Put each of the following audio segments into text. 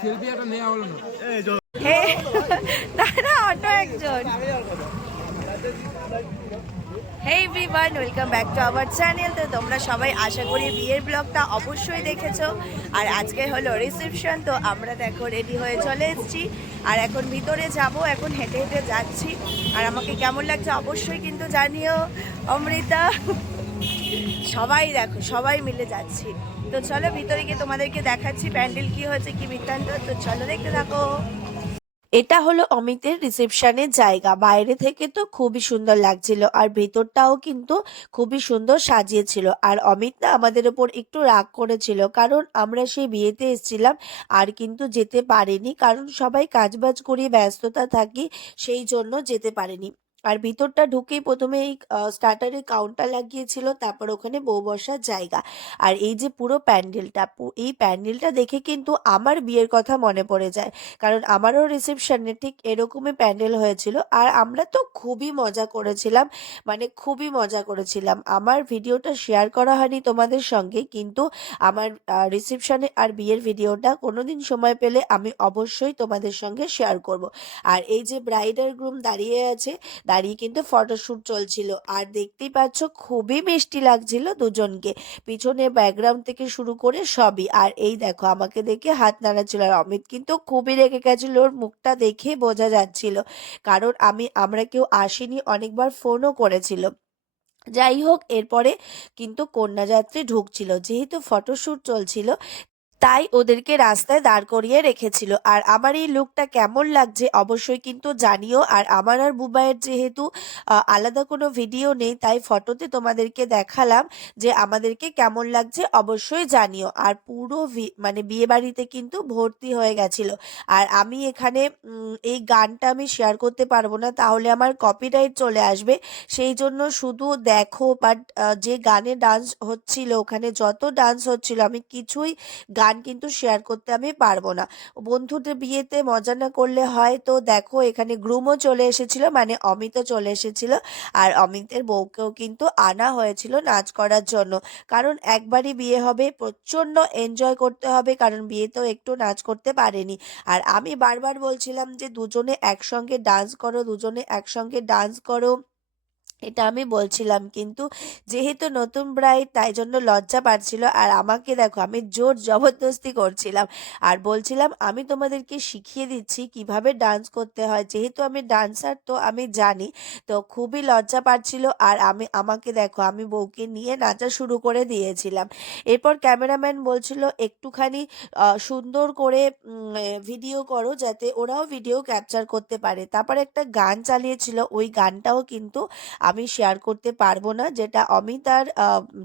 Selfie একটা নেওয়া হলো না। একজন। Welcome back to our channel তো তোমরা সবাই আশা করি বিয়ের ব্লগটা অবশ্যই দেখেছ। আর আজকে হলো রিসেপশন তো আমরা দেখো রেডি হয়ে চলে এসেছি। আর এখন ভিতরে যাব, এখন হেঁটে হেঁটে যাচ্ছি। আর আমাকে কেমন লাগছে অবশ্যই কিন্তু জানিও। অমৃতা সবাই দেখো, সবাই মিলে যাচ্ছি। তো চলো ভিতরে গিয়ে তোমাদেরকে দেখাচ্ছি প্যান্ডেল কি হয়েছে, কি বৃত্তান্ত। তো চলো দেখতে থাকো। এটা হলো অমিতের রিসেপশনের জায়গা। বাইরে থেকে তো খুবই সুন্দর লাগছিল, আর ভেতরটাও কিন্তু খুবই সুন্দর সাজিয়েছিল। আর অমিত না আমাদের ওপর একটু রাগ করেছিল, কারণ আমরা সেই বিয়েতে এসেছিলাম আর কিন্তু যেতে পারিনি, কারণ সবাই কাজবাজ করিয়ে ব্যস্ততা থাকি, সেই জন্য যেতে পারিনি। আর ভিতরটা ঢুকেই প্রথমে এই স্টার্টারে কাউন্টার লাগিয়েছিল, তারপর ওখানে বউ বসার জায়গা। আর এই যে পুরো প্যান্ডেলটা এই প্যান্ডেলটা দেখে কিন্তু আমার বিয়ের কথা মনে পড়ে যায়। কারণ আমারও রিসেপশনে ঠিক এরকমই প্যান্ডেল হয়েছিল। আর আমরা তো খুবই মজা করেছিলাম মানে খুবই মজা করেছিলাম। আমার ভিডিওটা শেয়ার করা হয়নি তোমাদের সঙ্গে, কিন্তু আমার রিসেপশনে আর বিয়ের ভিডিওটা কোনোদিন সময় পেলে আমি অবশ্যই তোমাদের সঙ্গে শেয়ার করব। আর এই যে ব্রাইডার গ্রুম দাঁড়িয়ে আছে দাঁড়িয়ে কিন্তু ফটোশ্যুট চলছিল। আর দেখতেই পাচ্ছ, খুবই মিষ্টি লাগছিল দুজনকে। পিছনে ব্যাকগ্রাউন্ড থেকে শুরু করে সবই। আর এই দেখো, আমাকে দেখে হাত নাড়াচ্ছিল। আর অমিত কিন্তু খুবই রেগে গেছিল। ওর মুখটা দেখে বোঝা যাচ্ছিল। কারণ আমি, আমরা কেউ আসিনি, অনেকবার ফোনও করেছিল। যাই হোক, এরপরে কিন্তু কন্যাযাত্রী ঢুকছিল। যেহেতু ফটোশ্যুট চলছিল তাই ওদেরকে রাস্তায় দাঁড় করিয়ে রেখেছিল। আর আমার এই লুকটা কেমন লাগছে অবশ্যই কিন্তু জানিও। আর আমার আর বুবাইয়ের যেহেতু আলাদা কোনো ভিডিও নেই, তাই ফটোতে তোমাদেরকে দেখালাম যে আমাদেরকে কেমন লাগছে অবশ্যই জানিও। আর পুরো মানে বিয়ে বাড়িতে কিন্তু ভর্তি হয়ে গেছিল। আর আমি এখানে এই গানটা আমি শেয়ার করতে পারব না, তাহলে আমার কপিরাইট চলে আসবে। সেই জন্য শুধু দেখো বাট যে গানে ডান্স হচ্ছিল, ওখানে যত ডান্স হচ্ছিল, আমি কিছুই গান কিন্তু শেয়ার করতে আমি পারব না। বন্ধুদের বিয়েতে মজা না করলে হয় তো দেখো এখানে গ্রুমও চলে এসেছিল মানে অমিতও চলে এসেছিল। আর অমিতের বউকেও কিন্তু আনা হয়েছিল নাচ করার জন্য। কারণ একবারই বিয়ে হবে, প্রচণ্ড এনজয় করতে হবে, কারণ বিয়েতেও একটু নাচ করতে পারেনি। আর আমি বারবার বলছিলাম যে দুজনে একসঙ্গে ডান্স করো, দুজনে একসঙ্গে ডান্স করো। এটা আমি বলছিলাম। কিন্তু যেহেতু নতুন ব্রাইড তাই জন্য লজ্জা পাচ্ছিল। আর আমাকে দেখো, আমি জোর জবরদস্তি করছিলাম। আর বলছিলাম, আমি তোমাদেরকে শিখিয়ে দিচ্ছি কীভাবে ডান্স করতে হয়। যেহেতু আমি ডান্সার তো আমি জানি। তো খুবই লজ্জা পাচ্ছিল। আর আমি, আমাকে দেখো, আমি বউকে নিয়ে নাচা শুরু করে দিয়েছিলাম। এরপর ক্যামেরাম্যান বলছিল, একটুখানি সুন্দর করে ভিডিও করো যাতে ওরাও ভিডিও ক্যাপচার করতে পারে। তারপর একটা গান চালিয়েছিল। ওই গানটাও কিন্তু আমি শেয়ার করতে পারব না। যেটা অমিতার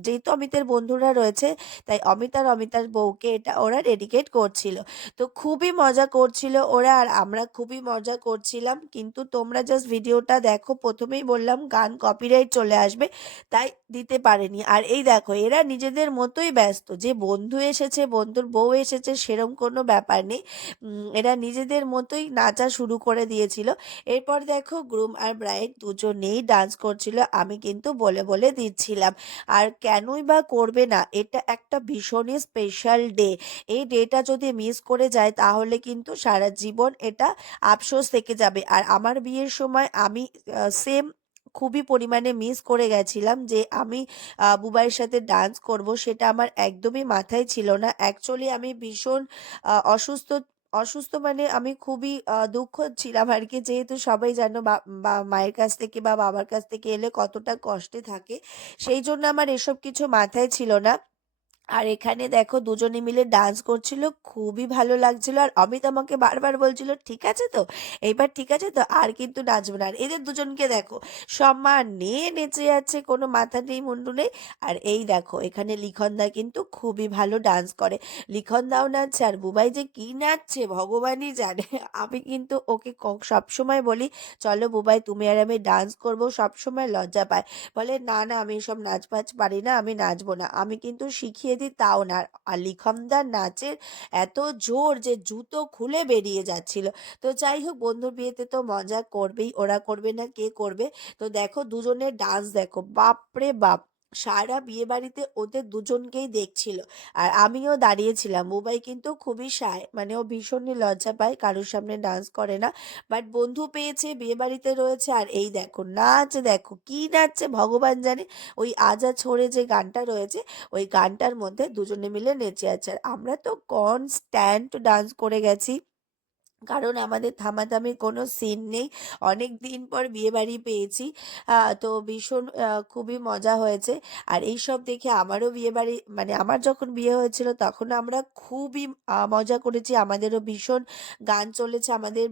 যেহেতু অমিতের বন্ধুরা রয়েছে, তাই অমিতার অমিতার বউকে এটা ওরা ডেডিকেট করছিল। তো খুবই মজা করছিল ওরা আর আমরা খুবই মজা করছিলাম। কিন্তু তোমরা জাস্ট ভিডিওটা দেখো, প্রথমেই বললাম গান কপিরাইট চলে আসবে, তাই দিতে পারেনি। আর এই দেখো, এরা নিজেদের মতোই ব্যস্ত। যে বন্ধু এসেছে, বন্ধুর বউ এসেছে, সেরম কোনো ব্যাপার নেই। এরা নিজেদের মতোই নাচা শুরু করে দিয়েছিল। এরপর দেখো গ্রুম আর ব্রাইড দুজনেই ডান্স করছিল, আমি কিন্তু বলে বলে দিচ্ছিলাম। আর কেনই বা করবে না, এটা একটা ভীষণই স্পেশাল ডে এই ডেটা যদি মিস করে যায়, তাহলে কিন্তু সারা জীবন এটা আফসোস থেকে যাবে। আর আমার বিয়ের সময় আমি সেম খুবই পরিমাণে মিস করে গেছিলাম যে আমি বুবাইয়ের সাথে ডান্স করব, সেটা আমার একদমই মাথায় ছিল না। অ্যাকচুয়ালি আমি ভীষণ অসুস্থ অসুস্থ মানে আমি খুবই দুঃখ ছিলাম আর কি যেহেতু সবাই জানো বা, মায়ের কাছ থেকে বা বাবার কাছ থেকে এলে কতটা কষ্টে থাকে, সেই জন্য আমার এসব কিছু মাথায় ছিল না। আর এখানে দেখো দুজনে মিলে ডান্স করছিল, খুবই ভালো লাগছিল। আর অমিত আমাকে বারবার বলছিল, ঠিক আছে তো? এইবার ঠিক আছে তো? আর কিন্তু নাচবো না। আর এদের দুজনকে দেখো, সম্মান নিয়ে নেচে যাচ্ছে, কোনো মাথা নেই, মুন্ডু নেই। আর এই দেখো, এখানে লিখনদা কিন্তু খুবই ভালো ডান্স করে। লিখনদাও নাচছে, আর বুবাই যে কি নাচছে ভগবানই জানে। আমি কিন্তু ওকে সবসময় বলি, চলো বুবাই, তুমি আর আমি ডান্স করব, সবসময় লজ্জা পায়। বলে, না না, আমি সব নাচ ফাচ পারি না, আমি নাচবো না। আমি কিন্তু শিখিয়ে দিই তাও না। আর লিখমদার নাচের এত জোর যে জুতো খুলে বেরিয়ে যাচ্ছিল। তো যাই হোক, বন্ধুর বিয়েতে তো মজা করবেই, ওরা করবে না, কে করবে? তো দেখো দুজনের ডান্স দেখো। বাপরে বাপ! সারা বিয়ে বাড়িতে ওদের দুজনকেই দেখছিল। আর আমিও দাঁড়িয়েছিলাম। বুবাই কিন্তু খুবই সায় মানে ও ভীষণই লজ্জা পায়, কারোর সামনে ডান্স করে না। বাট বন্ধু পেয়েছে বিয়ে বাড়িতে রয়েছে। আর এই দেখো, নাচ দেখো, কি নাচছে ভগবান জানে। ওই আজা ছড়ে যে গানটা রয়েছে, ওই গানটার মধ্যে দুজনে মিলে নেচে আছে। আর আমরা তো কনস্ট্যান্ট ডান্স করে গেছি। কারণ আমাদের থামাথামির কোনো সিন নেই। অনেক দিন পর বিয়ে বাড়ি পেয়েছি তো ভীষণ খুবই মজা হয়েছে। আর এই সব দেখে আমারও বিয়ে বাড়ি মানে আমার যখন বিয়ে হয়েছিল তখন আমরা খুবই মজা করেছি। আমাদেরও ভীষণ গান চলেছে। আমাদের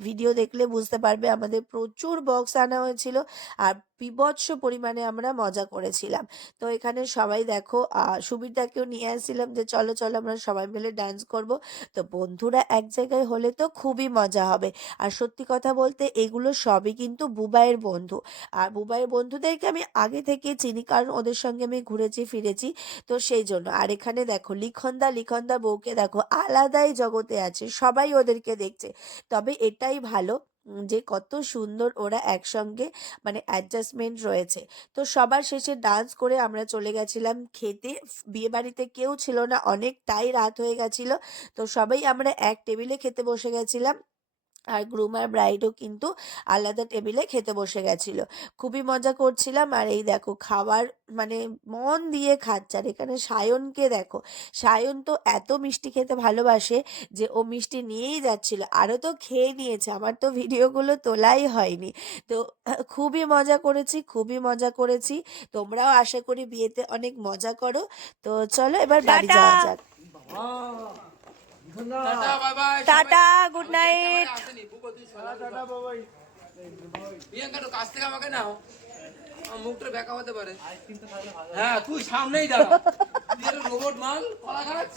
ভিডিও দেখলে বুঝতে পারবে আমাদের প্রচুর বক্স আনা হয়েছিল আর বিভৎস পরিমাণে আমরা মজা করেছিলাম। তো এখানে সবাই দেখো আহ, সুবিরদাকেও নিয়ে আসছিলাম যে চলো চলো আমরা সবাই মিলে ডান্স করব। তো বন্ধুরা এক জায়গায় হলে তো খুবই মজা হবে। আর সত্যি কথা বলতে এগুলো সবই কিন্তু বুবাইয়ের বন্ধু। আর বুবাইয়ের বন্ধুদেরকে আমি আগে থেকে চিনি কারণ ওদের সঙ্গে আমি ঘুরেছি ফিরেছি। তো সেই জন্য। আর এখানে দেখো লিখনদা লিখনদা বউকে দেখো আলাদাই জগতে আছে সবাই ওদেরকে দেখছে। তবে এটাই ভালো যে কত সুন্দর ওরা একসঙ্গে মানে অ্যাডজাস্টমেন্ট রয়েছে। তো সবার শেষে ডান্স করে আমরা চলে গেছিলাম খেতে। বিয়েবাড়িতে কেউ ছিল না, অনেকটাই রাত হয়ে গেছিল। তো সবাই আমরা এক টেবিলে খেতে বসে গেছিলাম। আর গ্রুম আর ব্রাইডও কিন্তু আলাদা টেবিলে খেতে বসে গেছিল। খুবই মজা করছিলাম আর এই দেখো খাবার মানে মন দিয়ে খাচ্ছে। আর এখানে সায়নকে দেখো সায়ন তো এত মিষ্টি খেতে ভালোবাসে যে ও মিষ্টি নিয়েই যাচ্ছিল। আরও তো খেয়ে নিয়েছে আমার তো ভিডিওগুলো তোলাই হয়নি। তো খুবই মজা করেছি খুবই মজা করেছি। তোমরাও আশা করি বিয়েতে অনেক মজা করো। তো চলো এবার বাড়ি। যাওয়া যাক। Tata bye bye tata good night tata Priyanka কাছ থেকে আমাকে নাও। মুখটা বেকা হতে পারে। হ্যাঁ তুই সামনেই দাঁড়া। রোবট মাল কলা খাস?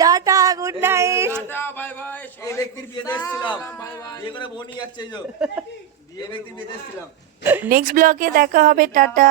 Tata good night tata bye bye এই ব্যক্তির বাই বাই বিয়ে করে বোনই যাচ্ছে এই যে। এই ব্যক্তির বিয়েতে এসেছিলাম। নেক্সট ব্লগে দেখা হবে টাটা।